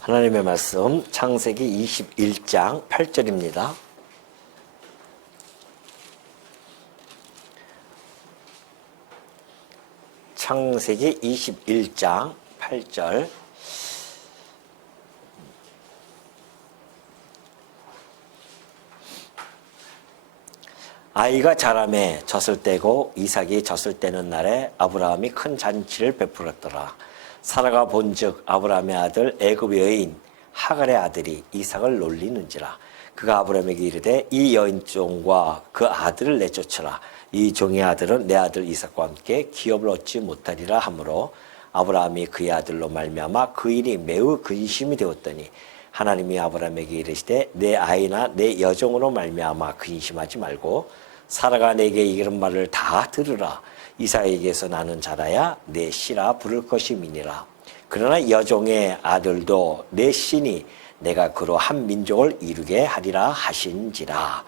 하나님의 말씀 창세기 21장 8절입니다. 창세기 21장 8절. 아이가 자라매 젖을 떼고 이삭이 젖을 떼는 날에 아브라함이 큰 잔치를 베풀었더라. 사라가 본즉 아브라함의 아들 애굽의 여인 하갈의 아들이 이삭을 놀리는지라. 그가 아브라함에게 이르되 이 여인 종과 그 아들을 내쫓으라. 이 종의 아들은 내 아들 이삭과 함께 기업을 얻지 못하리라 하므로 아브라함이 그의 아들로 말미암아 그 일이 매우 근심이 되었더니 하나님이 아브라함에게 이르시되 내 아이나 내 여종으로 말미암아 근심하지 말고 사라가 내게 이런 말을 다 들으라. 이삭에게서 나는 자라야 내 씨라 부를 것임이니라. 그러나 여종의 아들도 내 씨니 내가 그로 한 민족을 이루게 하리라 하신지라.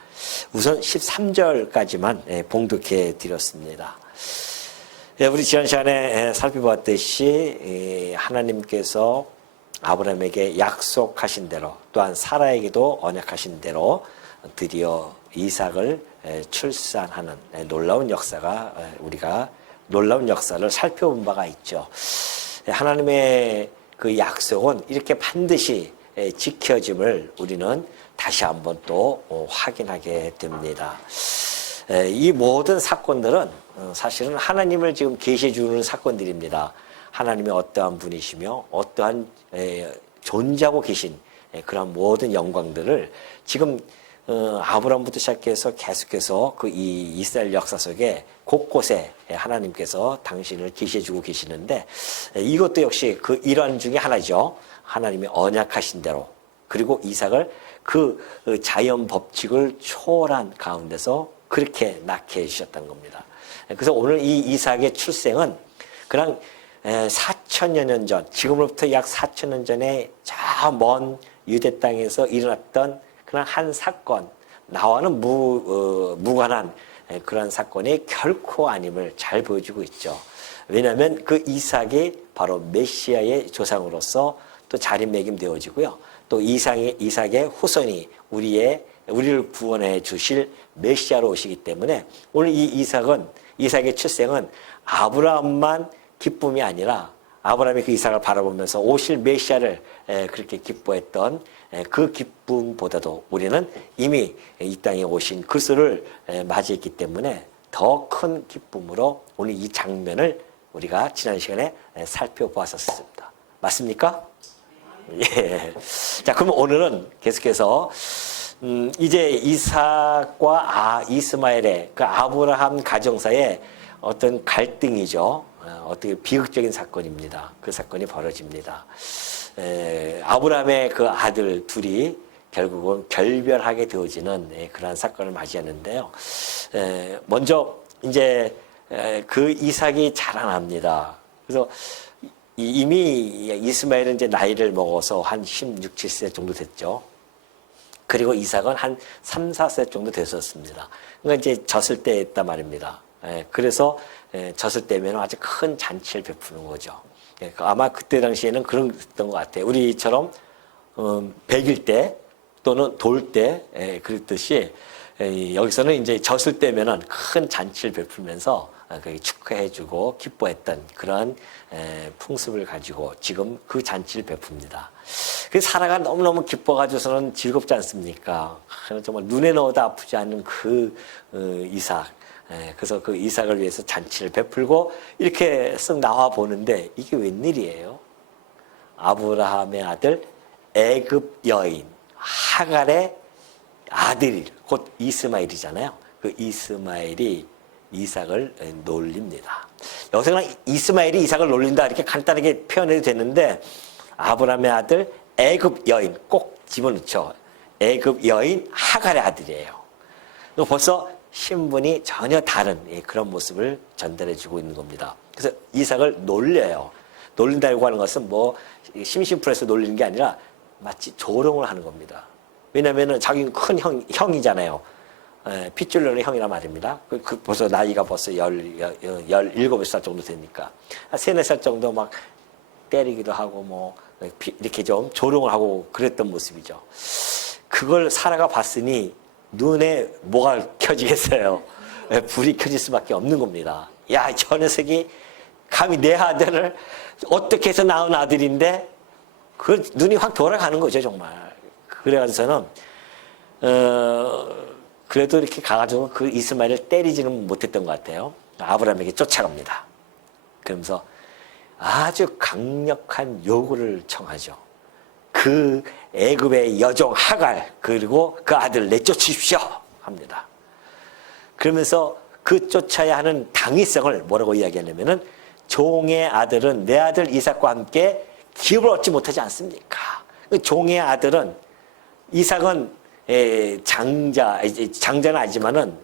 우선 13절까지만 봉독해 드렸습니다. 우리 지난 시간에 살펴봤듯이 하나님께서 아브라함에게 약속하신 대로 또한 사라에게도 언약하신 대로 드디어 이삭을 출산하는 놀라운 역사가 우리가 놀라운 역사를 살펴본 바가 있죠. 하나님의 그 약속은 이렇게 반드시 지켜짐을 우리는 다시 한번 또 확인하게 됩니다. 이 모든 사건들은 사실은 하나님을 지금 계시해 주는 사건들입니다. 하나님이 어떠한 분이시며 어떠한 존재하고 계신 그런 모든 영광들을 지금 아브라함부터 시작해서 계속해서 그 이 이스라엘 역사 속에 곳곳에 하나님께서 당신을 계시해주고 계시는데 이것도 역시 그 일환 중에 하나죠. 하나님이 언약하신 대로 그리고 이삭을 그 자연 법칙을 초월한 가운데서 그렇게 낳게 해주셨다는 겁니다. 그래서 오늘 이 이삭의 출생은 그냥 4천여 년 전, 지금으로부터 약 4천년 전에 저 먼 유대 땅에서 일어났던 그런 한 사건, 나와는 무관한 그런 사건이 결코 아님을 잘 보여주고 있죠. 왜냐하면 그 이삭이 바로 메시아의 조상으로서 또 자리매김되어지고요. 또 이삭의 후손이 우리를 구원해 주실 메시아로 오시기 때문에 오늘 이 이삭의 출생은 아브라함만 기쁨이 아니라 아브라함이 그 이삭을 바라보면서 오실 메시아를 그렇게 기뻐했던 그 기쁨보다도 우리는 이미 이 땅에 오신 그리스도를 맞이했기 때문에 더 큰 기쁨으로 오늘 이 장면을 우리가 지난 시간에 살펴보았었습니다. 맞습니까? 예. 자, 그럼 오늘은 계속해서 이제 이삭과 이스마엘의 그 아브라함 가정사의 어떤 갈등이죠. 어떻게 비극적인 사건입니다. 그 사건이 벌어집니다. 아브라함의 그 아들 둘이 결국은 결별하게 되어지는 그러한 사건을 맞이하는데요. 먼저 이제 그 이삭이 자라납니다. 그래서 이미 이스마엘은 이제 나이를 먹어서 한 16, 17세 정도 됐죠. 그리고 이삭은 한 3, 4세 정도 됐었습니다. 그러니까 이제 젖을 때였단 말입니다. 그래서 젖을 때면 아주 큰 잔치를 베푸는 거죠. 아마 그때 당시에는 그랬던 것 같아요. 우리처럼 100일 때 또는 돌 때 그랬듯이 여기서는 이제 젖을 때면은 큰 잔치를 베풀면서 축하해주고 기뻐했던 그런 풍습을 가지고 지금 그 잔치를 베풉니다. 그래서 사라가 너무너무 기뻐가지고서는 즐겁지 않습니까? 정말 눈에 넣어도 아프지 않는 그 이삭. 그래서 그 이삭을 위해서 잔치를 베풀고 이렇게 쓱 나와 보는데 이게 웬일이에요? 아브라함의 아들 애굽 여인 하갈의 아들이 곧 이스마엘이잖아요. 그 이스마엘이 이삭을 놀립니다. 여기서 그냥 이스마엘이 이삭을 놀린다 이렇게 간단하게 표현해도 되는데 아브라함의 아들 애굽 여인 꼭 집어넣죠. 애굽 여인 하갈의 아들이에요. 벌써 신분이 전혀 다른 그런 모습을 전달해주고 있는 겁니다. 그래서 이삭을 놀려요. 놀린다고 하는 것은 뭐 심심풀에서 놀리는 게 아니라 마치 조롱을 하는 겁니다. 왜냐하면 자기는 큰 형이잖아요. 핏줄 내는 형이란 말입니다. 벌써 나이가 벌써 17살 정도 되니까 3, 4살 정도 막 때리기도 하고 뭐 이렇게 좀 조롱을 하고 그랬던 모습이죠. 그걸 사라가 봤으니 눈에 뭐가 켜지겠어요? 불이 켜질 수밖에 없는 겁니다. 야, 저 녀석이 감히 내 아들을 어떻게 해서 낳은 아들인데 그 눈이 확 돌아가는 거죠, 정말. 그래가지고서는 그래도 이렇게 가가지고 그 이스마엘을 때리지는 못했던 것 같아요. 아브라함에게 쫓아갑니다. 그러면서 아주 강력한 요구를 청하죠. 그 애굽의 여종 하갈 그리고 그 아들 내쫓으십시오 합니다. 그러면서 그 쫓아야 하는 당위성을 뭐라고 이야기하냐면은 종의 아들은 내 아들 이삭과 함께 기업을 얻지 못하지 않습니까? 종의 아들은 이삭은 장자는 아니지만은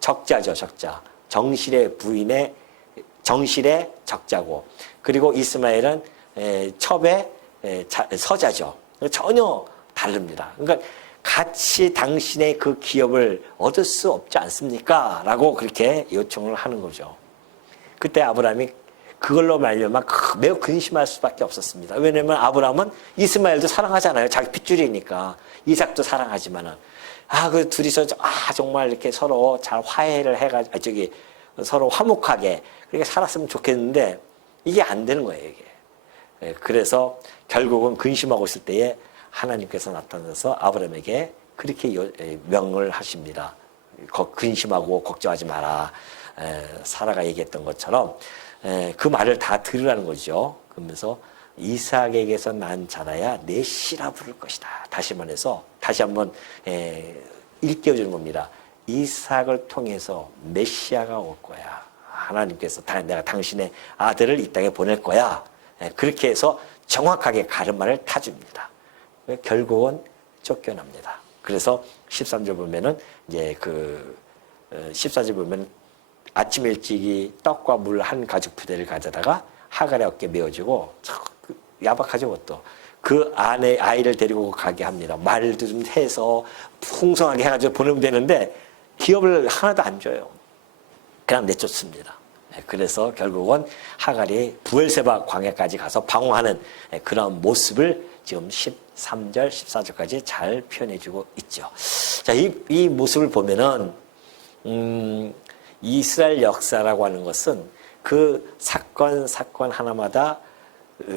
적자죠, 적자. 정실의 부인의 정실의 적자고, 그리고 이스마엘은 첩의 서자죠. 전혀 다릅니다. 그러니까 같이 당신의 그 기업을 얻을 수 없지 않습니까? 라고 그렇게 요청을 하는 거죠. 그때 아브라함이 그걸로 말미암아 매우 근심할 수밖에 없었습니다. 왜냐하면 아브라함은 이스마엘도 사랑하잖아요. 자기 핏줄이니까. 이삭도 사랑하지만은 그 둘이서 정말 이렇게 서로 잘 화해를 해가지고 서로 화목하게 그렇게 살았으면 좋겠는데 이게 안 되는 거예요, 이게. 그래서 결국은 근심하고 있을 때에 하나님께서 나타나서 아브라함에게 그렇게 명을 하십니다. 근심하고 걱정하지 마라. 사라가 얘기했던 것처럼 그 말을 다 들으라는 거죠. 그러면서 이삭에게서 난 자라야 내 씨라 부를 것이다. 다시 한번 일깨워주는 겁니다. 이삭을 통해서 메시아가 올 거야. 하나님께서 내가 당신의 아들을 이 땅에 보낼 거야. 그렇게 해서 정확하게 가르마를 타줍니다. 결국은 쫓겨납니다. 그래서 13절 보면은 이제 14절 보면 아침 일찍이 떡과 물 한 가죽 부대를 가져다가 하갈의 어깨에 메어주고 야박하죠, 그것도. 그 안에 아이를 데리고 가게 합니다. 말도 좀 해서 풍성하게 해가지고 보내면 되는데 기업을 하나도 안 줘요. 그냥 내쫓습니다. 그래서 결국은 하갈이 부엘세바 광야까지 가서 방황하는 그런 모습을 지금 13절, 14절까지 잘 표현해주고 있죠. 자, 이 모습을 보면은 이스라엘 역사라고 하는 것은 그 사건 하나마다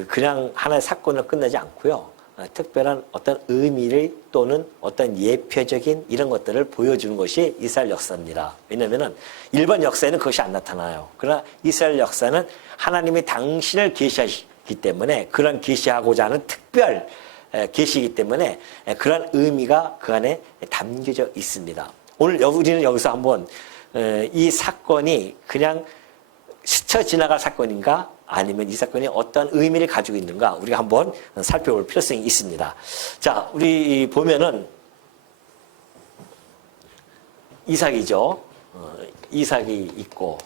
그냥 하나의 사건을 끝내지 않고요. 특별한 어떤 의미를 또는 어떤 예표적인 이런 것들을 보여주는 것이 이스라엘 역사입니다. 왜냐하면 일반 역사에는 그것이 안 나타나요. 그러나 이스라엘 역사는 하나님이 당신을 계시하기 때문에 그런 계시하고자 하는 특별 계시이기 때문에 그런 의미가 그 안에 담겨져 있습니다. 오늘 우리는 여기서 한번 이 사건이 그냥 스쳐 지나갈 사건인가 아니면 이 사건이 어떤 의미를 가지고 있는가 우리가 한번 살펴볼 필요성이 있습니다. 자, 우리 보면은 이삭이죠. 이삭이 있고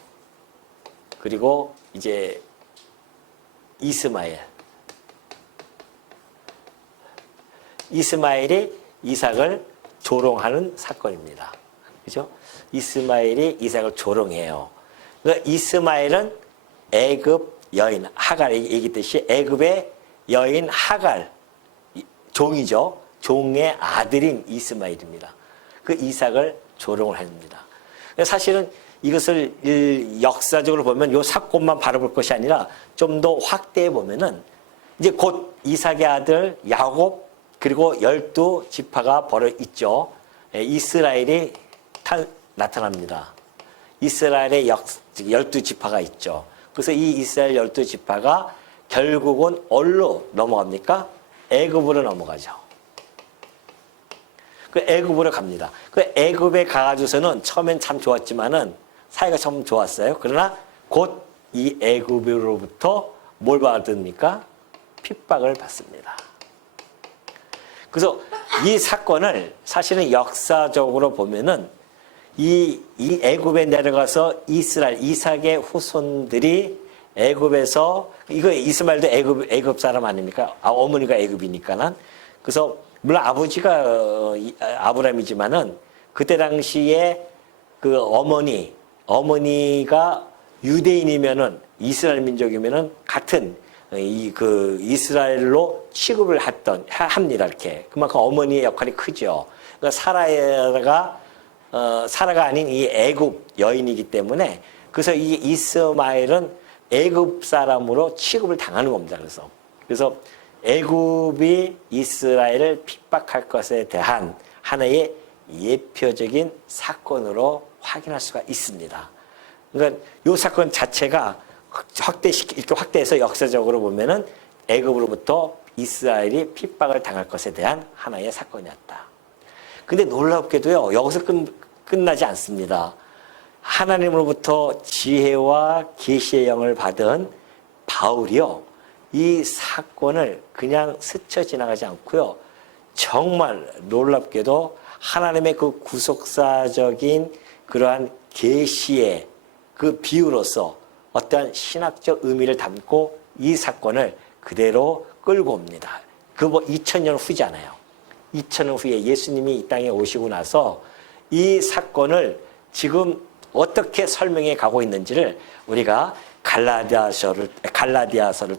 그리고 이제 이스마엘이 이삭을 조롱하는 사건입니다. 그죠? 이스마엘이 이삭을 조롱해요. 그러니까 이스마엘은 애굽 여인 하갈이 얘기했듯이 애굽의 여인 하갈 종이죠. 종의 아들인 이스마엘입니다. 그 이삭을 조롱을 합니다. 사실은 이것을 역사적으로 보면 이 사건만 바라볼 것이 아니라 좀 더 확대해 보면은 이제 곧 이삭의 아들 야곱 그리고 12지파가 벌어 있죠. 이스라엘이 나타납니다. 이스라엘의 12지파가 있죠. 그래서 이 이스라엘 12지파가 결국은 어디로 넘어갑니까? 애굽으로 넘어가죠. 그 애굽으로 갑니다. 그 애굽에 가가지고서는 처음엔 참 좋았지만은 사이가 참 좋았어요. 그러나 곧 이 애굽으로부터 뭘 받습니까? 핍박을 받습니다. 그래서 이 사건을 사실은 역사적으로 보면은 이 애굽에 내려가서 이삭의 후손들이 애굽에서 이거 이스마엘도 애굽 사람 아닙니까? 어머니가 애굽이니까는. 그래서 물론 아버지가 아브라함이지만은 그때 당시에 그 어머니가 유대인이면은 이스라엘 민족이면은 같은 이스라엘로 취급을 합니다. 이렇게. 그만큼 어머니의 역할이 크죠. 그러니까 사라가 아닌 이 애굽 여인이기 때문에 그래서 이 이스마엘은 애굽 사람으로 취급을 당하는 겁니다. 그래서 애굽이 이스라엘을 핍박할 것에 대한 하나의 예표적인 사건으로 확인할 수가 있습니다. 그러니까 이 사건 자체가 이렇게 확대해서 역사적으로 보면은 애굽으로부터 이스라엘이 핍박을 당할 것에 대한 하나의 사건이었다. 근데 놀랍게도요, 여기서 끝나지 않습니다. 하나님으로부터 지혜와 계시의 영을 받은 바울이요, 이 사건을 그냥 스쳐 지나가지 않고요, 정말 놀랍게도 하나님의 그 구속사적인 그러한 계시의 그 비유로서 어떠한 신학적 의미를 담고 이 사건을 그대로 끌고 옵니다. 그 2000년 후잖아요. 2000년 후에 예수님이 이 땅에 오시고 나서 이 사건을 지금 어떻게 설명해 가고 있는지를 우리가 갈라디아서를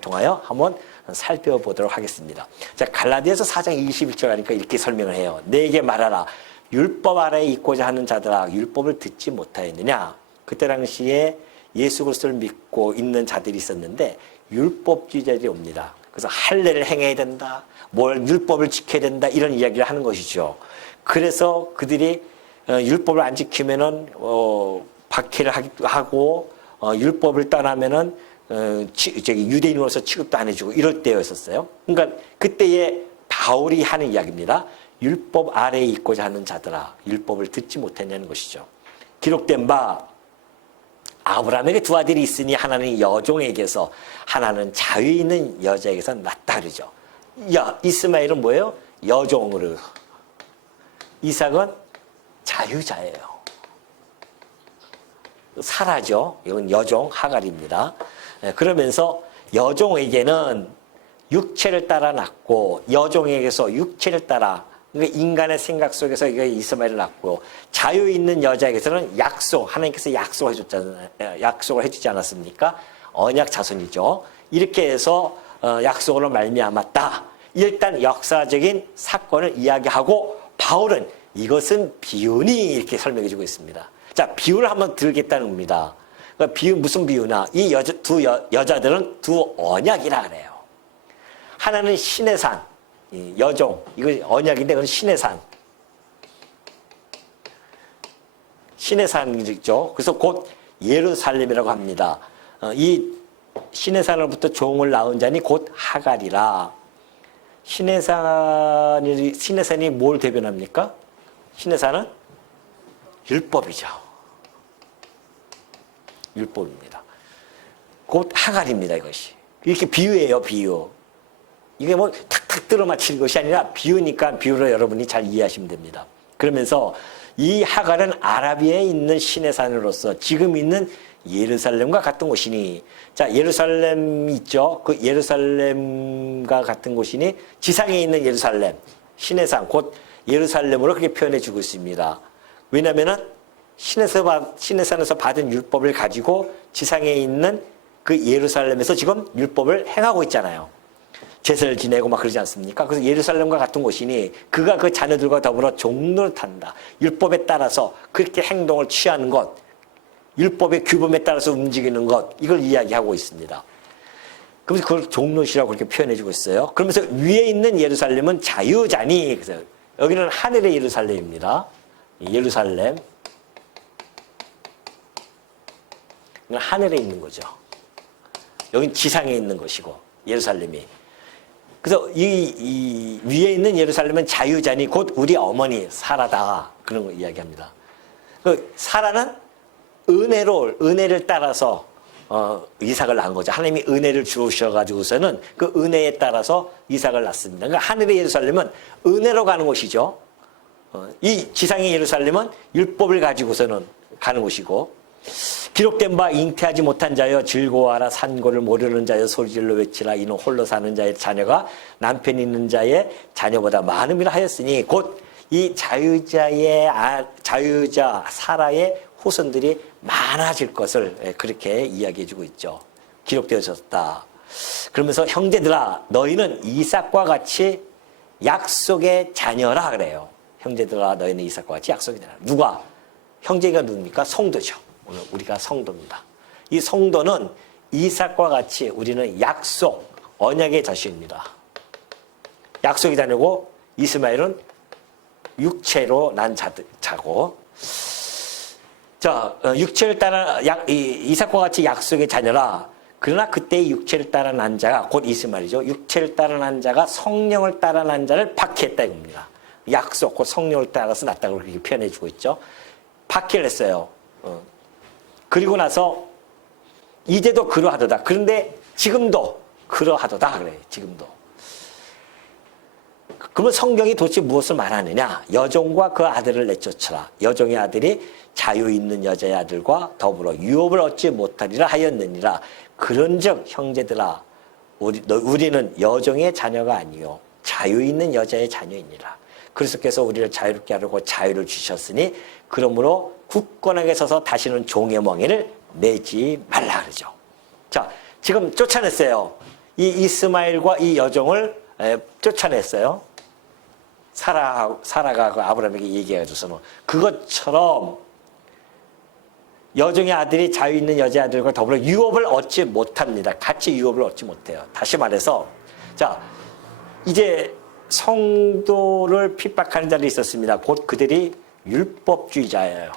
통하여 한번 살펴보도록 하겠습니다. 자, 갈라디아서 4장 21절 하니까 이렇게 설명을 해요. 내게 말하라. 율법 아래에 있고자 하는 자들아, 율법을 듣지 못하였느냐? 그때 당시에 예수 그리스도를 믿고 있는 자들이 있었는데 율법주의자들이 옵니다. 그래서 할례를 행해야 된다, 율법을 지켜야 된다, 이런 이야기를 하는 것이죠. 그래서 그들이 율법을 안 지키면은 박해를 하고 율법을 떠나면은 유대인으로서 취급도 안 해주고 이럴 때였었어요. 그러니까 그때에 바울이 하는 이야기입니다. 율법 아래에 있고자 하는 자들아, 율법을 듣지 못했냐는 것이죠. 기록된 바 아브라함에게 두 아들이 있으니 하나는 여종에게서 하나는 자유에 있는 여자에게서 낳다 그러죠. 이스마엘은 뭐예요? 여종으로. 이삭은 자유자예요. 사라죠. 이건 여종 하갈입니다. 그러면서 여종에게는 육체를 따라 낳고 여종에게서 육체를 따라, 그러니까 인간의 생각 속에서 이스마엘을 낳고, 자유 있는 여자에게서는 하나님께서 약속을 해주지 않았습니까? 언약 자손이죠. 이렇게 해서 약속으로 말미암았다. 일단 역사적인 사건을 이야기하고 바울은 이것은 비유니 이렇게 설명해주고 있습니다. 자, 비유를 한번 들겠다는 겁니다. 그러니까 무슨 비유나, 이 두 여자들은 두 언약이라 그래요. 하나는 신의 산, 여종, 이거 언약인데 그건 신의 산. 신의 산이죠. 그래서 곧 예루살렘이라고 합니다. 이 신의 산으로부터 종을 낳은 자니 곧 하갈이라. 신의 산이 뭘 대변합니까? 신의 산은 율법이죠. 율법입니다. 곧 하갈입니다, 이것이. 이렇게 비유예요, 비유. 이게 뭐 탁탁 들어맞히는 것이 아니라 비유니까 비유로 여러분이 잘 이해하시면 됩니다. 그러면서 이 하갈은 아라비아에 있는 신의 산으로서 지금 있는 예루살렘과 같은 곳이니, 자, 예루살렘 있죠. 그 예루살렘과 같은 곳이니 지상에 있는 예루살렘, 신의 산, 곧 예루살렘으로 그렇게 표현해 주고 있습니다. 왜냐하면은 신의 산에서 받은 율법을 가지고 지상에 있는 그 예루살렘에서 지금 율법을 행하고 있잖아요. 제사를 지내고 막 그러지 않습니까? 그래서 예루살렘과 같은 곳이니 그가 그 자녀들과 더불어 종로를 탄다. 율법에 따라서 그렇게 행동을 취하는 것, 율법의 규범에 따라서 움직이는 것, 이걸 이야기하고 있습니다. 그래서 그걸 종로시라고 그렇게 표현해주고 있어요. 그러면서 위에 있는 예루살렘은 자유자니, 그래서 여기는 하늘의 예루살렘입니다. 예루살렘. 하늘에 있는 거죠. 여긴 지상에 있는 것이고, 예루살렘이. 그래서 이 위에 있는 예루살렘은 자유자니 곧 우리 어머니 사라다, 그런 거 이야기합니다. 그 사라는 은혜를 따라서 이삭을 낳은 거죠. 하나님이 은혜를 주셔가지고서는 그 은혜에 따라서 이삭을 낳습니다. 그러니까 하늘의 예루살렘은 은혜로 가는 곳이죠. 이 지상의 예루살렘은 율법을 가지고서는 가는 곳이고, 기록된 바 잉태하지 못한 자여 즐거워하라, 산고를 모르는 자여 소리질러 외치라, 이는 홀로 사는 자의 자녀가 남편 있는 자의 자녀보다 많음이라 하였으니, 곧 이 자유자 사라의 후손들이 많아질 것을 그렇게 이야기해주고 있죠. 기록되어졌다. 그러면서 형제들아 너희는 이삭과 같이 약속의 자녀라 그래요. 형제들아 너희는 이삭과 같이 약속의 자녀라. 누가? 형제가 누굽니까? 성도죠. 오늘 우리가 성도입니다. 이 성도는 이삭과 같이 우리는 약속, 언약의 자식입니다. 약속의 자녀고 이스마엘은 육체로 난 자고, 자, 육체를 따라 이삭과 같이 약속의 자녀라. 그러나 그때 육체를 따라 난 자가 곧 이스마엘이죠. 육체를 따라 난 자가 성령을 따라 난 자를 박해했다 이겁니다. 약속 곧 성령을 따라서 났다고 그렇게 표현해 주고 있죠. 박해를 했어요. 그리고 나서 이제도 그러하도다. 그런데 지금도 그러하도다 그래요. 지금도. 그러면 성경이 도대체 무엇을 말하느냐? 여종과 그 아들을 내쫓으라. 여종의 아들이 자유 있는 여자의 아들과 더불어 유업을 얻지 못하리라 하였느니라. 그런즉 형제들아 우리는 여종의 자녀가 아니요 자유 있는 여자의 자녀이니라. 그리스도께서 우리를 자유롭게 하려고 자유를 주셨으니 그러므로 굳건하게 서서 다시는 종의 멍에를 매지 말라 그러죠. 자, 지금 쫓아냈어요. 이 이스마엘과 이 여종을 쫓아냈어요. 사라가 그 아브라함에게 얘기해줘서는 그것처럼 여종의 아들이 자유 있는 여자 아들과 더불어 유업을 얻지 못합니다. 같이 유업을 얻지 못해요. 다시 말해서 자 이제 성도를 핍박하는 자들이 있었습니다. 곧 그들이 율법주의자예요.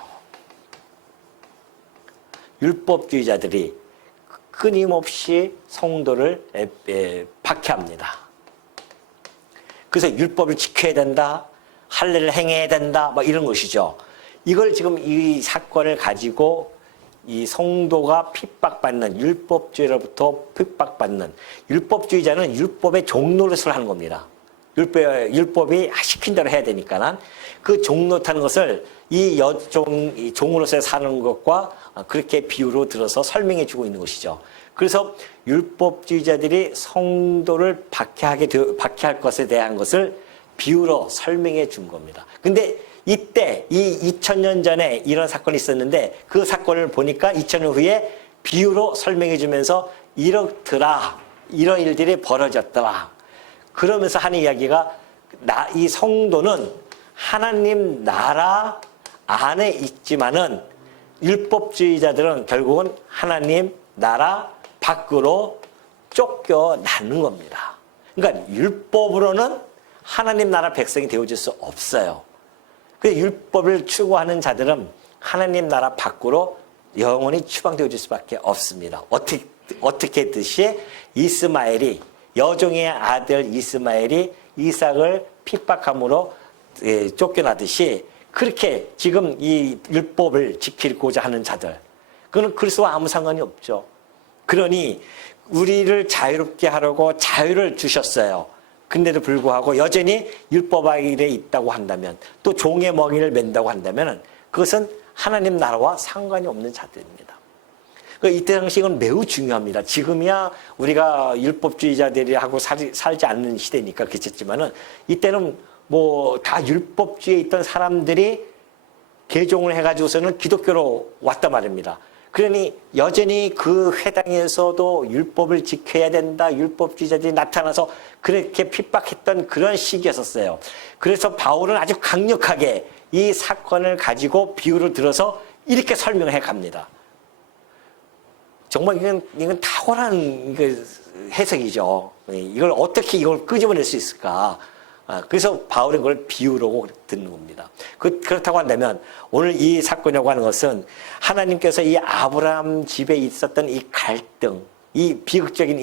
율법주의자들이 끊임없이 성도를 박해합니다. 그래서 율법을 지켜야 된다, 할례를 행해야 된다, 막 이런 것이죠. 이걸 지금 이 사건을 가지고 이 성도가 핍박받는 율법주의로부터 핍박받는 율법주의자는 율법의 종노릇을 하는 겁니다. 율법이 시킨 대로 해야 되니까 그 종노릇하는 것을 이 종으로서 사는 것과 그렇게 비유로 들어서 설명해 주고 있는 것이죠. 그래서 율법주의자들이 성도를 박해할 것에 대한 것을 비유로 설명해 준 겁니다. 근데 이때 이 2000년 전에 이런 사건이 있었는데 그 사건을 보니까 2000년 후에 비유로 설명해 주면서 이렇더라. 이런 일들이 벌어졌더라. 그러면서 하는 이야기가 이 성도는 하나님 나라 안에 있지만은 율법주의자들은 결국은 하나님 나라 밖으로 쫓겨나는 겁니다. 그러니까 율법으로는 하나님 나라 백성이 되어질 수 없어요. 그 율법을 추구하는 자들은 하나님 나라 밖으로 영원히 추방되어질 수밖에 없습니다. 어떻게 했듯이 이스마엘이 여종의 아들 이스마엘이 이삭을 핍박함으로 쫓겨나듯이 그렇게 지금 이 율법을 지키고자 하는 자들 그건 그리스도와 아무 상관이 없죠. 그러니 우리를 자유롭게 하려고 자유를 주셨어요. 근데도 불구하고 여전히 율법 아래에 있다고 한다면 또 종의 멍에를 맨다고 한다면 그것은 하나님 나라와 상관이 없는 자들입니다. 이때 당시 이건 매우 중요합니다. 지금이야 우리가 율법주의자들하고 살지 않는 시대니까 그렇겠지만은 이때는 뭐 다 율법주의에 있던 사람들이 개종을 해가지고서는 기독교로 왔단 말입니다. 그러니 여전히 그 회당에서도 율법을 지켜야 된다. 율법주의자들이 나타나서 그렇게 핍박했던 그런 시기였었어요. 그래서 바울은 아주 강력하게 이 사건을 가지고 비유를 들어서 이렇게 설명해 갑니다. 정말 이건 탁월한 해석이죠. 이걸 어떻게 이걸 끄집어낼 수 있을까? 그래서 바울은 그걸 비유로 듣는 겁니다. 그렇다고 한다면 오늘 이 사건이라고 하는 것은 하나님께서 이 아브라함 집에 있었던 이 갈등, 이 비극적인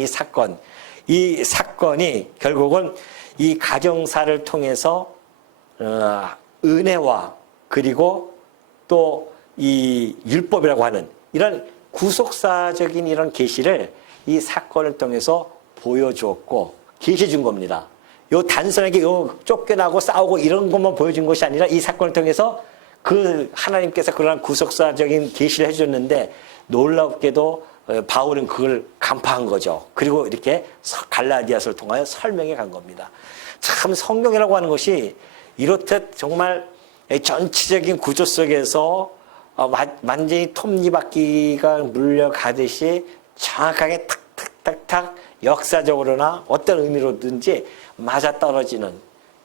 이 사건이 결국은 이 가정사를 통해서 은혜와 그리고 또 이 율법이라고 하는 이런 구속사적인 이런 계시를 이 사건을 통해서 보여주었고 계시해 준 겁니다. 요 단순하게 요 쫓겨나고 싸우고 이런 것만 보여준 것이 아니라 이 사건을 통해서 그 하나님께서 그런 구속사적인 계시를 해줬는데 놀랍게도 바울은 그걸 간파한 거죠. 그리고 이렇게 갈라디아서를 통하여 설명해 간 겁니다. 참 성경이라고 하는 것이 이렇듯 정말 전체적인 구조 속에서 완전히 톱니바퀴가 물려가듯이 정확하게 탁탁탁탁 역사적으로나 어떤 의미로든지 맞아떨어지는,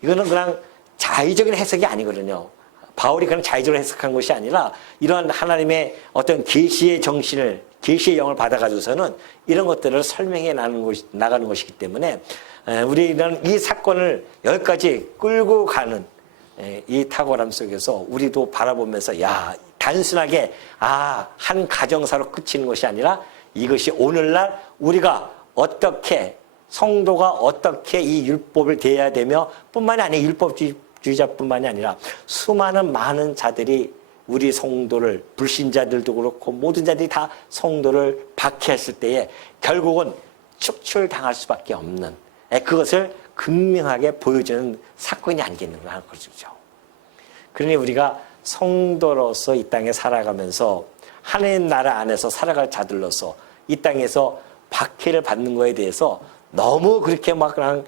이거는 그냥 자의적인 해석이 아니거든요. 바울이 그냥 자의적으로 해석한 것이 아니라 이런 하나님의 어떤 계시의 정신을, 계시의 영을 받아가지고서는 이런 것들을 설명해 나가는 것이기 때문에 우리는 이 사건을 여기까지 끌고 가는 이 탁월함 속에서 우리도 바라보면서 야, 단순하게 한 가정사로 그치는 것이 아니라 이것이 오늘날 우리가 어떻게, 성도가 어떻게 이 율법을 대해야 되며 뿐만이 아니라 율법주의자뿐만이 아니라 수많은 많은 자들이 우리 성도를, 불신자들도 그렇고 모든 자들이 다 성도를 박해했을 때에 결국은 축출당할 수밖에 없는, 그것을 극명하게 보여주는 사건이 아니겠는가 하는 것이죠. 그러니 우리가 성도로서 이 땅에 살아가면서 하나님 나라 안에서 살아갈 자들로서 이 땅에서 박해를 받는 거에 대해서 너무 그렇게 막 그냥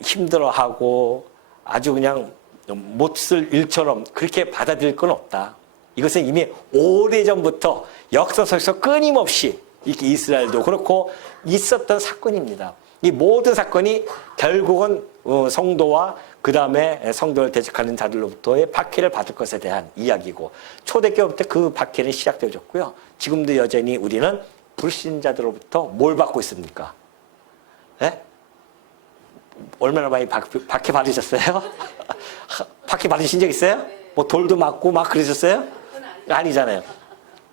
힘들어하고 아주 그냥 못 쓸 일처럼 그렇게 받아들일 건 없다. 이것은 이미 오래전부터 역사 속에서 끊임없이 이렇게 이스라엘도 그렇고 있었던 사건입니다. 이 모든 사건이 결국은 성도와 그 다음에 성도를 대적하는 자들로부터의 박해를 받을 것에 대한 이야기고, 초대교회부터 그 박해는 시작되어졌고요. 지금도 여전히 우리는 불신자들로부터 뭘 받고 있습니까? 네? 얼마나 많이 박해 받으셨어요? 박해 받으신 적 있어요? 뭐 돌도 맞고 막 그러셨어요? 아니잖아요.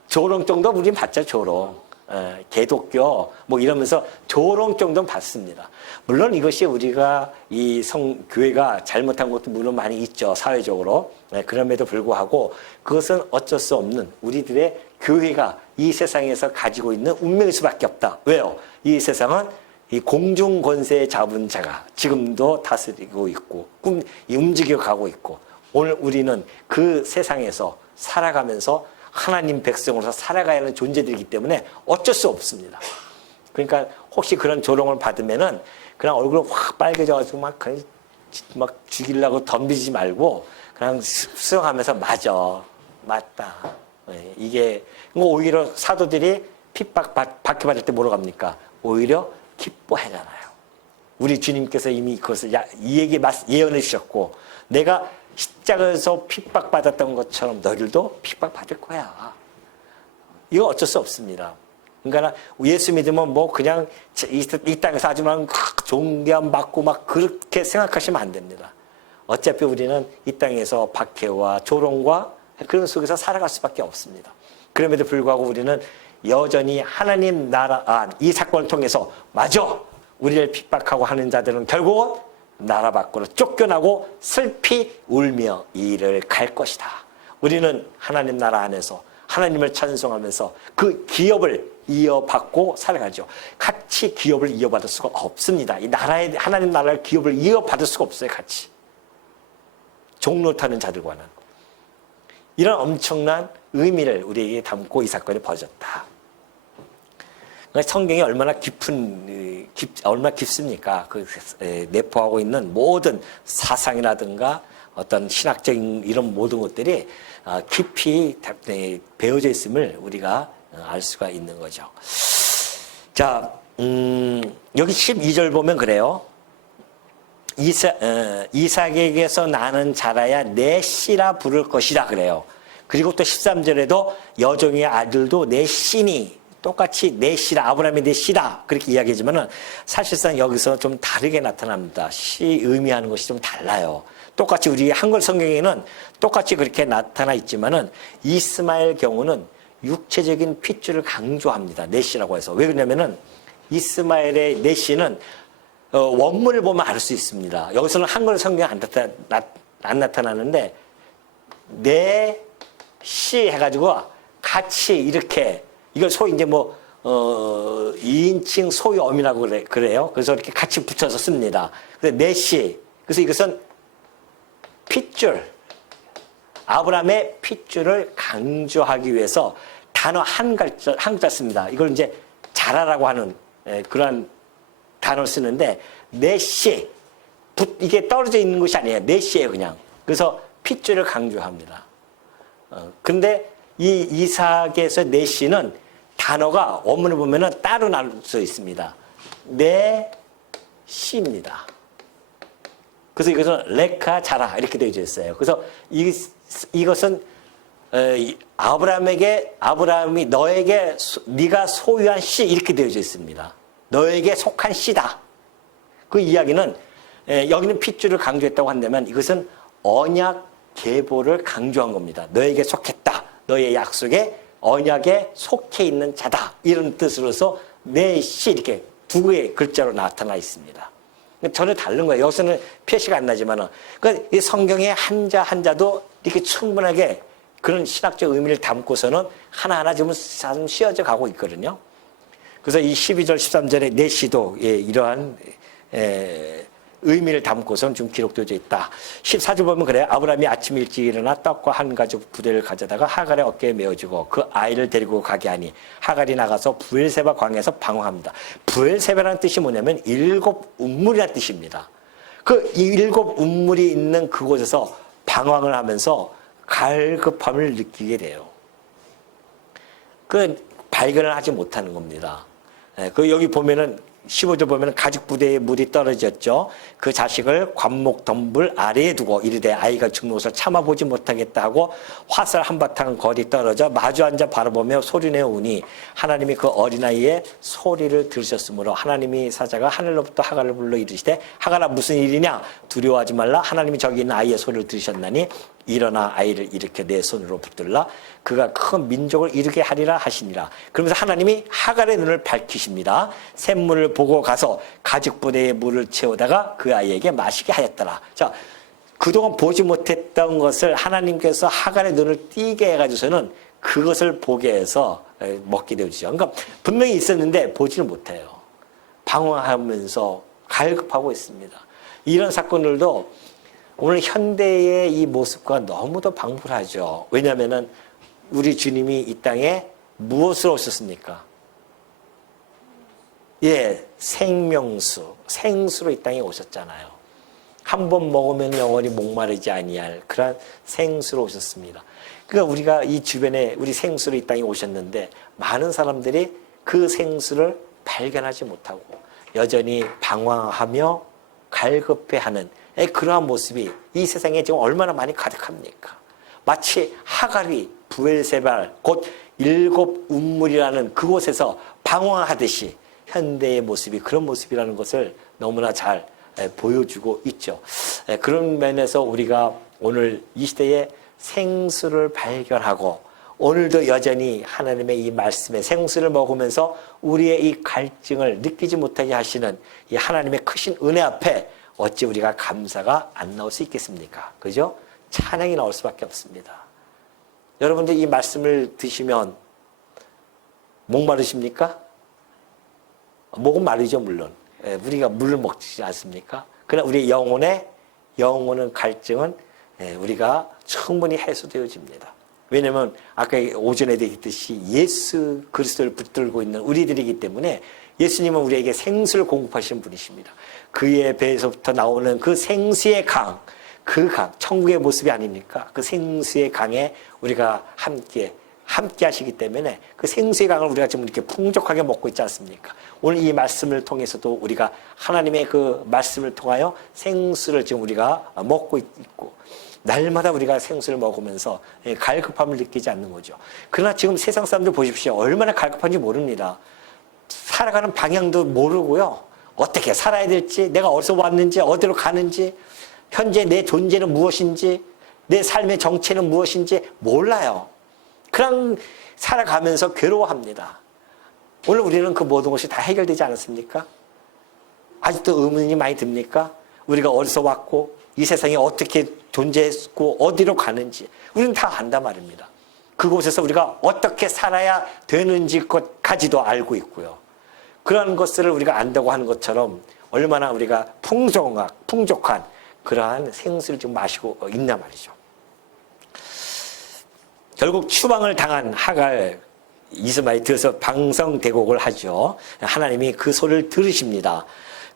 조롱 정도 우린 받죠, 조롱. 개독교 뭐 이러면서 조롱 정도는 받습니다. 물론 이것이 우리가 이 교회가 잘못한 것도 물론 많이 있죠, 사회적으로. 그럼에도 불구하고 그것은 어쩔 수 없는 우리들의 교회가 이 세상에서 가지고 있는 운명일 수밖에 없다. 왜요? 이 세상은 이 공중 권세 잡은 자가 지금도 다스리고 있고 움직여 가고 있고, 오늘 우리는 그 세상에서 살아가면서 하나님 백성으로서 살아가야 하는 존재들이기 때문에 어쩔 수 없습니다. 그러니까 혹시 그런 조롱을 받으면은 그냥 얼굴 확 빨개져가지고 막 죽이려고 덤비지 말고 그냥 수용하면서 맞다. 이게 오히려 사도들이 박해받을 때 뭐로 갑니까? 오히려 기뻐하잖아요. 우리 주님께서 이미 그것을 이에게 예언해 주셨고, 내가 십자가에서 핍박받았던 것처럼 너희들도 핍박받을 거야. 이거 어쩔 수 없습니다. 그러니까 예수 믿으면 뭐 그냥 이 땅에서 아주만 존귀함 받고 막 그렇게 생각하시면 안 됩니다. 어차피 우리는 이 땅에서 박해와 조롱과 그런 속에서 살아갈 수밖에 없습니다. 그럼에도 불구하고 우리는 여전히 하나님 나라 이 사건을 통해서 맞아, 우리를 핍박하고 하는 자들은 결국은 나라 밖으로 쫓겨나고 슬피 울며 이 일을 갈 것이다. 우리는 하나님 나라 안에서 하나님을 찬송하면서 그 기업을 이어받고 살아가죠. 같이 기업을 이어받을 수가 없습니다. 이 나라의 하나님 나라의 기업을 이어받을 수가 없어요. 같이 종로 타는 자들과는. 이런 엄청난 의미를 우리에게 담고 이 사건이 벌어졌다. 성경이 얼마나 얼마나 깊습니까? 내포하고 있는 모든 사상이라든가 어떤 신학적인 이런 모든 것들이 깊이 배어져 있음을 우리가 알 수가 있는 거죠. 자, 여기 12절 보면 그래요. 이삭에게서 나는 자라야 내 씨라 부를 것이라 그래요. 그리고 또 13절에도 여종의 아들도 내 씨니, 똑같이 내 씨라, 아브라함의 내 씨라 그렇게 이야기하지만은 사실상 여기서 좀 다르게 나타납니다. 씨 의미하는 것이 좀 달라요. 똑같이 우리 한글 성경에는 똑같이 그렇게 나타나 있지만은 이스마엘 경우는 육체적인 핏줄을 강조합니다. 내 씨라고 해서. 왜 그러냐면은 이스마엘의 내 씨는 원문을 보면 알 수 있습니다. 여기서는 한글 성경에 안 나타나는데 내 씨 해가지고 같이 이렇게, 이걸 소위 이제 2인칭 소유어미라고 그래요. 그래서 이렇게 같이 붙여서 씁니다. 그래서 내 씨. 그래서 이것은 핏줄, 아브라함의 핏줄을 강조하기 위해서 단어 한 글자 씁니다. 이걸 이제 자라라고 하는 그러한 단어를 쓰는데, 내 씨, 이게 떨어져 있는 것이 아니에요. 내 씨예요, 그냥. 그래서 핏줄을 강조합니다. 근데 이 이삭에서 내 씨는 단어가 원문을 보면은 따로 나눌 수 있습니다. 내 씨입니다. 그래서 이것은 레카 자라 이렇게 되어 있어요. 그래서 이것은 아브라함이 너에게 네가 소유한 씨 이렇게 되어 있습니다. 너에게 속한 씨다. 그 이야기는 여기는 핏줄을 강조했다고 한다면 이것은 언약 계보를 강조한 겁니다. 너에게 속했다. 너의 약속에 언약에 속해 있는 자다. 이런 뜻으로서 내 씨 이렇게 두 개의 글자로 나타나 있습니다. 전혀 다른 거예요. 여기서는 표시가 안 나지만은 그러니까 이 성경의 한자 한자도 이렇게 충분하게 그런 신학적 의미를 담고서는 하나하나 지금 씌어져 가고 있거든요. 그래서 이 12절 13절의 내 씨도 이러한 의미를 담고서는 좀 기록되어 있다. 14절 보면 그래요. 아브라함이 아침 일찍 일어나 떡과 한 가죽 부대를 가져다가 하갈의 어깨에 메어주고 그 아이를 데리고 가게 하니 하갈이 나가서 부엘세바 광야에서 방황합니다. 부엘세바라는 뜻이 뭐냐면 일곱 운물이라는 뜻입니다. 그 일곱 운물이 있는 그곳에서 방황을 하면서 갈급함을 느끼게 돼요. 그 발견을 하지 못하는 겁니다. 그 여기 보면은 15절 보면 가죽 부대에 물이 떨어졌죠. 그 자식을 관목 덤불 아래에 두고 이르되 아이가 죽는 것을 참아보지 못하겠다 하고 화살 한바탕 거리 떨어져 마주 앉아 바라보며 소리내어 우니 하나님이 그 어린아이의 소리를 들으셨으므로 하나님이 사자가 하늘로부터 하갈을 불러 이르시되 하갈아 무슨 일이냐 두려워하지 말라 하나님이 저기 있는 아이의 소리를 들으셨나니 일어나 아이를 일으켜 내 손으로 붙들라 그가 큰 민족을 이루게 하리라 하시니라. 그러면서 하나님이 하갈의 눈을 밝히십니다. 샘물을 보고 가서 가죽 부대에 물을 채우다가 그 아이에게 마시게 하였더라. 자, 그동안 보지 못했던 것을 하나님께서 하갈의 눈을 띄게 해가지고서는 그것을 보게 해서 먹게 되어지죠. 그러니까 분명히 있었는데 보지를 못해요. 방황하면서 갈급하고 있습니다. 이런 사건들도 오늘 현대의 이 모습과 너무도 방불하죠. 왜냐하면은 우리 주님이 이 땅에 무엇으로 오셨습니까? 생명수, 생수로 이 땅에 오셨잖아요. 한 번 먹으면 영원히 목마르지 아니할 그런 생수로 오셨습니다. 그러니까 우리가 이 주변에 우리 생수로 이 땅에 오셨는데 많은 사람들이 그 생수를 발견하지 못하고 여전히 방황하며 갈급해하는 그러한 모습이 이 세상에 지금 얼마나 많이 가득합니까? 마치 하갈이 부엘세발 곧 일곱 운물이라는 그곳에서 방황하듯이 현대의 모습이 그런 모습이라는 것을 너무나 잘 보여주고 있죠. 그런 면에서 우리가 오늘 이 시대에 생수를 발견하고 오늘도 여전히 하나님의 이 말씀의 생수를 먹으면서 우리의 이 갈증을 느끼지 못하게 하시는 이 하나님의 크신 은혜 앞에 어찌 우리가 감사가 안 나올 수 있겠습니까? 그죠? 찬양이 나올 수밖에 없습니다. 여러분들 이 말씀을 드시면 목마르십니까? 목은 마르죠, 물론. 우리가 물을 먹지 않습니까? 그러나 우리의 영혼은 갈증은 우리가 충분히 해소되어집니다. 왜냐하면 아까 오전에 얘기했듯이 예수 그리스도를 붙들고 있는 우리들이기 때문에 예수님은 우리에게 생수를 공급하시는 분이십니다. 그의 배에서부터 나오는 그 생수의 강, 그 강, 천국의 모습이 아닙니까? 그 생수의 강에 우리가 함께 하시기 때문에 그 생수의 강을 우리가 지금 이렇게 풍족하게 먹고 있지 않습니까? 오늘 이 말씀을 통해서도 우리가 하나님의 그 말씀을 통하여 생수를 지금 우리가 먹고 있고 날마다 우리가 생수를 먹으면서 갈급함을 느끼지 않는 거죠. 그러나 지금 세상 사람들 보십시오. 얼마나 갈급한지 모릅니다. 살아가는 방향도 모르고요. 어떻게 살아야 될지, 내가 어디서 왔는지, 어디로 가는지, 현재 내 존재는 무엇인지, 내 삶의 정체는 무엇인지 몰라요. 그냥 살아가면서 괴로워합니다. 오늘 우리는 그 모든 것이 다 해결되지 않았습니까? 아직도 의문이 많이 듭니까? 우리가 어디서 왔고 이 세상에 어떻게 존재했고 어디로 가는지 우리는 다 안단 말입니다. 그곳에서 우리가 어떻게 살아야 되는지까지도 알고 있고요. 그런 것들을 우리가 안다고 하는 것처럼 얼마나 우리가 풍족한 그러한 생수를 좀 마시고 있나 말이죠. 결국 추방을 당한 하갈 이스마엘이 들어서 방성대곡을 하죠. 하나님이 그 소리를 들으십니다.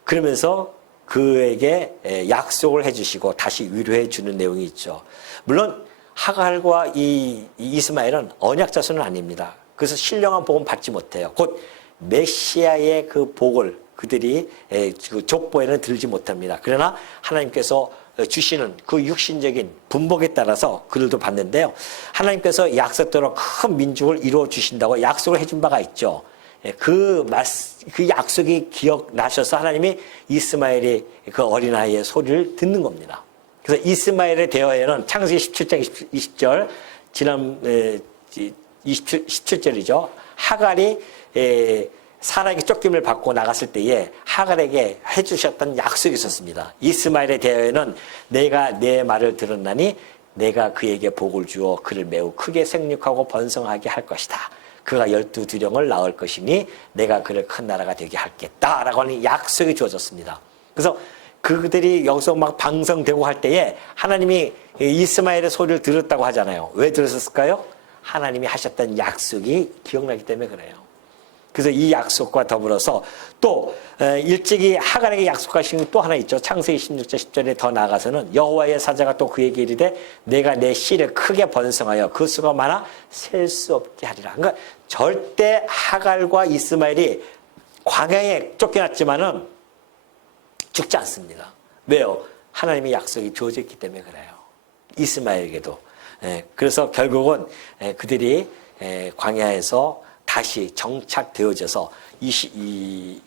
그러면서 그에게 약속을 해주시고 다시 위로해 주는 내용이 있죠. 물론 하갈과 이 이스마엘은 언약 자손은 아닙니다. 그래서 신령한 복은 받지 못해요. 곧 메시아의 그 복을 그들이 그 족보에는 들지 못합니다. 그러나 하나님께서 주시는 그 육신적인 분복에 따라서 그들도 받는데요. 하나님께서 약속대로 큰 민족을 이루어 주신다고 약속을 해준 바가 있죠. 그 약속이 기억나셔서 하나님이 이스마엘의 그 어린아이의 소리를 듣는 겁니다. 그래서 이스마엘의 대화에는 창세기 17장 20절, 지난 17절이죠. 하갈이 사라에게 쫓김을 받고 나갔을 때에 하갈에게 해주셨던 약속이 있었습니다. 이스마엘의 대화에는 내가 내 말을 들었나니 내가 그에게 복을 주어 그를 매우 크게 생육하고 번성하게 할 것이다. 그가 12두령을 낳을 것이니 내가 그를 큰 나라가 되게 하겠다. 라고 하는 약속이 주어졌습니다. 그래서 그들이 여기서 막 방성되고 할 때에 하나님이 이스마엘의 소리를 들었다고 하잖아요. 왜 들었을까요? 하나님이 하셨던 약속이 기억나기 때문에 그래요. 그래서 이 약속과 더불어서 또 일찍이 하갈에게 약속하신 또 하나 있죠. 창세기 16절 10절에 더 나아가서는 여호와의 사자가 또 그에게 이르되 내가 내 씨를 크게 번성하여 그 수가 많아 셀 수 없게 하리라. 그러니까 절대 하갈과 이스마엘이 광야에 쫓겨났지만은 죽지 않습니다. 왜요? 하나님의 약속이 주어져 있기 때문에 그래요. 이스마엘에게도. 그래서 결국은 그들이 광야에서 다시 정착되어져서 20절,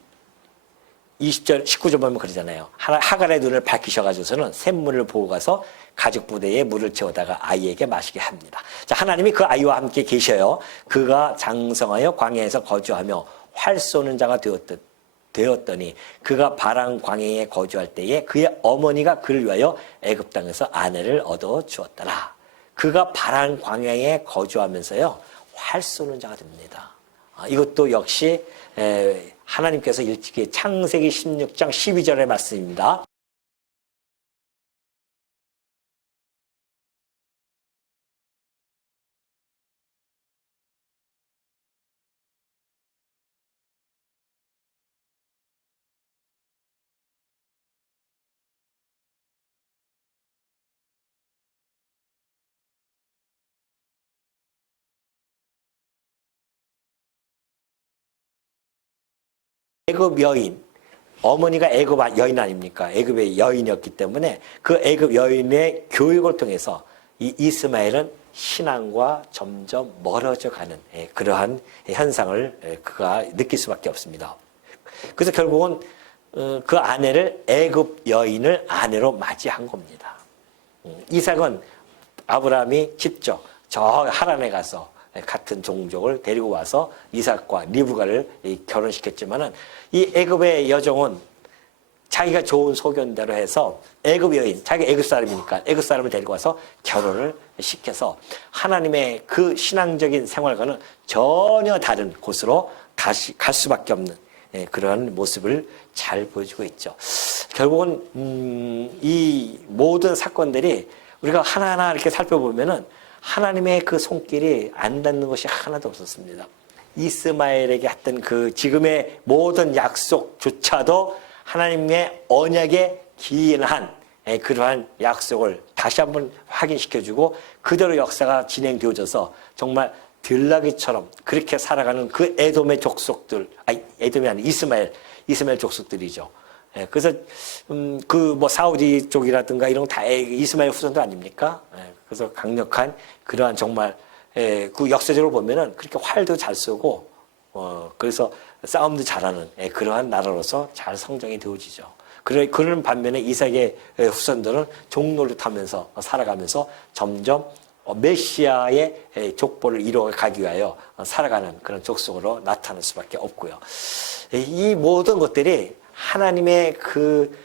19절 보면 그러잖아요. 하갈의 눈을 밝히셔가지고서는 샘물을 보고 가서 가죽 부대에 물을 채우다가 아이에게 마시게 합니다. 자, 하나님이 그 아이와 함께 계셔요. 그가 장성하여 광야에서 거주하며 활 쏘는 자가 되었더니 그가 바람 광야에 거주할 때에 그의 어머니가 그를 위하여 애굽 땅에서 아내를 얻어 주었더라. 그가 바람 광야에 거주하면서요 활 쏘는 자가 됩니다. 이것도 역시 하나님께서 일찍이 창세기 16장 12절의 말씀입니다. 애굽 여인, 어머니가 애굽 여인 아닙니까? 애굽의 여인이었기 때문에 그 애굽 여인의 교육을 통해서 이 이스마엘은 신앙과 점점 멀어져 가는 그러한 현상을 그가 느낄 수밖에 없습니다. 그래서 결국은 그 아내를 애굽 여인을 아내로 맞이한 겁니다. 이삭은 아브라함이 직접 저 하란에 가서 같은 종족을 데리고 와서 이삭과 리브가를 결혼시켰지만은 이 애굽의 여종은 자기가 좋은 소견대로 해서 애굽 여인, 자기 애굽 사람이니까 애굽 사람을 데리고 와서 결혼을 시켜서 하나님의 그 신앙적인 생활과는 전혀 다른 곳으로 다시 갈 수밖에 없는 그런 모습을 잘 보여주고 있죠. 결국은 이 모든 사건들이 우리가 하나하나 이렇게 살펴보면은 하나님의 그 손길이 안 닿는 것이 하나도 없었습니다. 이스마엘에게 했던 그 지금의 모든 약속조차도 하나님의 언약에 기인한 그러한 약속을 다시 한번 확인시켜주고 그대로 역사가 진행되어져서 정말 들나귀처럼 그렇게 살아가는 그 에돔의 족속들, 에돔이 아닌 이스마엘 족속들이죠. 그래서 그 뭐 사우디 쪽이라든가 이런 거 다 이스마엘 후손들 아닙니까? 그래서 강력한 그러한 정말 그 역사적으로 보면은 그렇게 활도 잘 쏘고 그래서 싸움도 잘하는 그러한 나라로서 잘 성장이 되어지죠. 그런 반면에 이삭의 후손들은 종노릇하면서 살아가면서 점점 메시아의 족보를 이루어가기 위하여 살아가는 그런 족속으로 나타날 수밖에 없고요. 이 모든 것들이 하나님의 그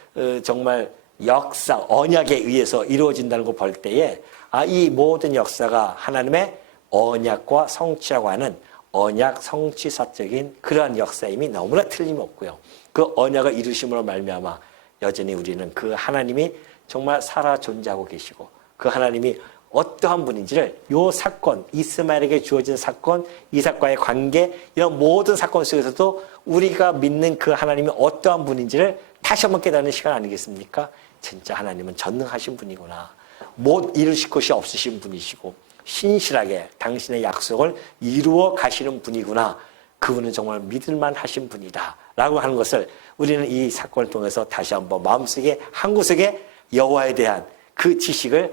정말 역사, 언약에 의해서 이루어진다는 걸 볼 때에 이 모든 역사가 하나님의 언약과 성취라고 하는 언약 성취사적인 그러한 역사임이 너무나 틀림없고요. 그 언약을 이루심으로 말미암아 여전히 우리는 그 하나님이 정말 살아 존재하고 계시고 그 하나님이 어떠한 분인지를 요 사건, 이스마엘에게 주어진 사건, 이삭과의 관계 이런 모든 사건 속에서도 우리가 믿는 그 하나님이 어떠한 분인지를 다시 한번 깨닫는 시간 아니겠습니까? 진짜 하나님은 전능하신 분이구나. 못 이루실 것이 없으신 분이시고 신실하게 당신의 약속을 이루어 가시는 분이구나. 그분은 정말 믿을만 하신 분이다. 라고 하는 것을 우리는 이 사건을 통해서 다시 한번 마음속에 한 구석에 여호와에 대한 그 지식을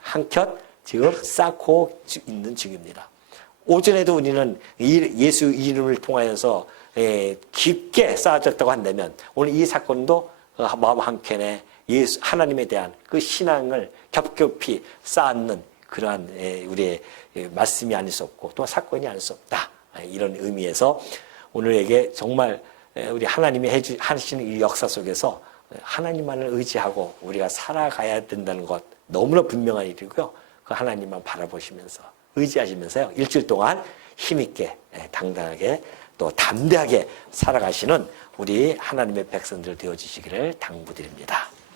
한켠 지금 쌓고 있는 중입니다. 오전에도 우리는 예수 이름을 통하여서 깊게 쌓아졌다고 한다면 오늘 이 사건도 마음 한켠에 예수 하나님에 대한 그 신앙을 겹겹이 쌓는 그러한 우리의 말씀이 아닐 수 없고 또 사건이 아닐 수 없다. 이런 의미에서 오늘에게 정말 우리 하나님이 하시는 이 역사 속에서 하나님만을 의지하고 우리가 살아가야 된다는 것 너무나 분명한 일이고요. 그 하나님만 바라보시면서 의지하시면서요. 일주일 동안 힘있게 당당하게 또 담대하게 살아가시는 우리 하나님의 백성들 되어주시기를 당부드립니다.